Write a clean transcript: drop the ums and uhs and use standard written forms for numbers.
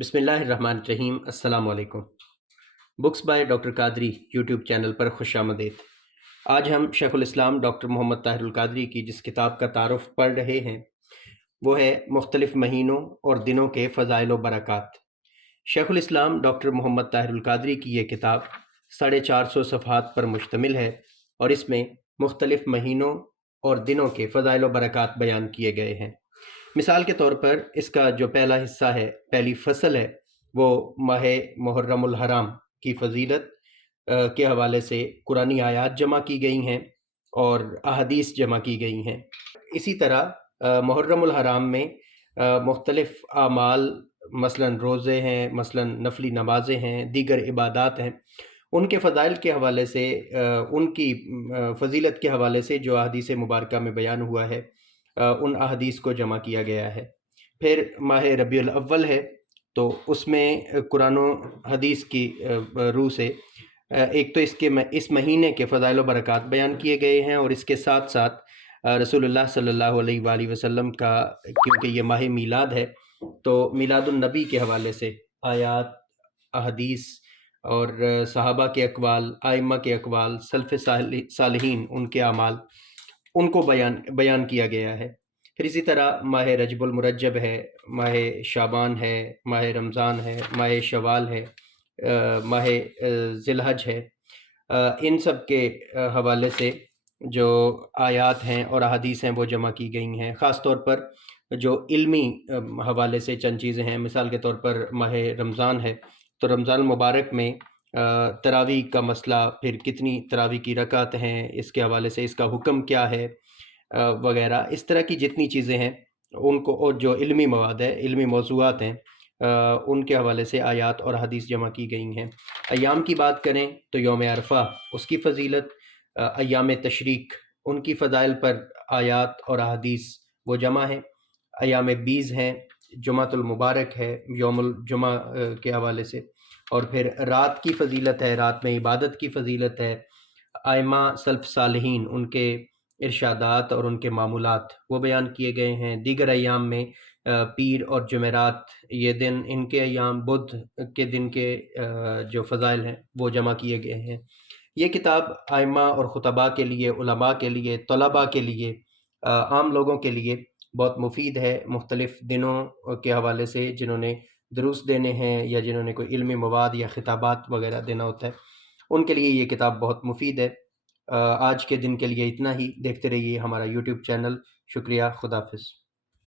बिस्मिल्लाहिर्रहमानिर्रहीम। अस्सलाम वालेकुम। Books by doctor Qadri YouTube channel पर खुशामदीद। आज हम शेखुल इस्लाम डॉक्टर मोहम्मद ताहिरुल कादरी की जिस किताब का तारुफ पढ़ रहे हैं वो है मुख्तलिफ़ महीनों और दिनों के फ़ज़ाइल व बरक़ात। शेखुल इस्लाम डॉक्टर मोहम्मद ताहिरुल कादरी की ये किताब 450 सफ़हात पर मुश्तमिल है और इसमें मुख्तलिफ़ महीनों और दिनों के फ़ज़ाइल व बरक़ात बयान किए गए हैं। मिसाल के तौर पर इसका जो पहला हिस्सा है, पहली फसल है, वो माह मुहर्रमुल हराम की फजीलत के हवाले से कुरानी आयात जमा की गई हैं और अहादीस जमा की गई हैं। इसी तरह मुहर्रमुल हराम में मुख्तलिफ़ आमाल मसलन रोज़े हैं, मसलन नफली नमाज़ें हैं, दीगर इबादात हैं, उनके फ़ज़ाइल के हवाले से उनकी फ़जीलत के हवाले से जो अहादीस मुबारका में बयान हुआ है उन अहादीस को जमा किया गया है। फिर माह रबीउल अव्वल है तो उसमें कुरान व हदीस की रूह से एक तो इस महीने के फ़ज़ाइल व बरक़ात बयान किए गए हैं और इसके साथ साथ रसूलुल्लाह सल्लल्लाहु अलैहि वसल्लम का, क्योंकि ये माह मीलाद है तो मीलादुन नबी के हवाले से आयात, अहदीस और सहाबा के अक़वाल, आइम्मा के अक़वाल, सल्फ़ सालिहीन उनके अमाल, उनको बयान किया गया है। फिर इसी तरह माह रजबुल मुरज्जब है, माह शाबान है, माह रमज़ान है, माह शवाल है, माह ज़िलहज है। इन सब के हवाले से जो आयात हैं और अहादीस हैं वो जमा की गई हैं। ख़ास तौर पर जो इल्मी हवाले से चंद चीज़ें हैं, मिसाल के तौर पर माह रमज़ान है तो रमज़ान मुबारक में तरावी का मसला, फिर कितनी तरावी की रकात हैं, इसके हवाले से इसका हुक्म क्या है वगैरह, इस तरह की जितनी चीज़ें हैं उनको, और जो इल्मी मवाद है, इल्मी मौज़ूआत हैं, उनके हवाले से आयात और हदीस जमा की गई हैं। अय्याम की बात करें तो यौम अरफ़ा, उसकी फ़जीलत, अय्याम तशरीक, उनकी फ़ज़ाइल पर आयात और हदीस वो जमा हैं। अय्याम बीज़ हैं, जुमातुल मुबारक है, यौमुल जुमा के हवाले से, और फिर रात की फ़जीलत है, रात में इबादत की फ़जीलत है। आइम्मा सल्फ़ सालिहीन उनके इरशादात और उनके मामूलात वो बयान किए गए हैं। दीगर अय्याम में पीर और जुमेरात, ये दिन, इनके अय्याम, बुध के दिन के जो फ़ज़ाइल हैं वो जमा किए गए हैं। ये किताब आइम्मा और खुतबा के लिए, उलमा के लिए, तलबा के लिए, आम लोगों के लिए बहुत मुफीद है। मुख्तलिफ़ दिनों के हवाले से जिन्होंने दुरूस देने हैं या जिन्होंने कोई इल्मी मवाद या खिताबात वगैरह देना होता है, उनके लिए ये किताब बहुत मुफीद है। आज के दिन के लिए इतना ही। देखते रहिए हमारा यूट्यूब चैनल। शुक्रिया। खुदा हाफ़िज़।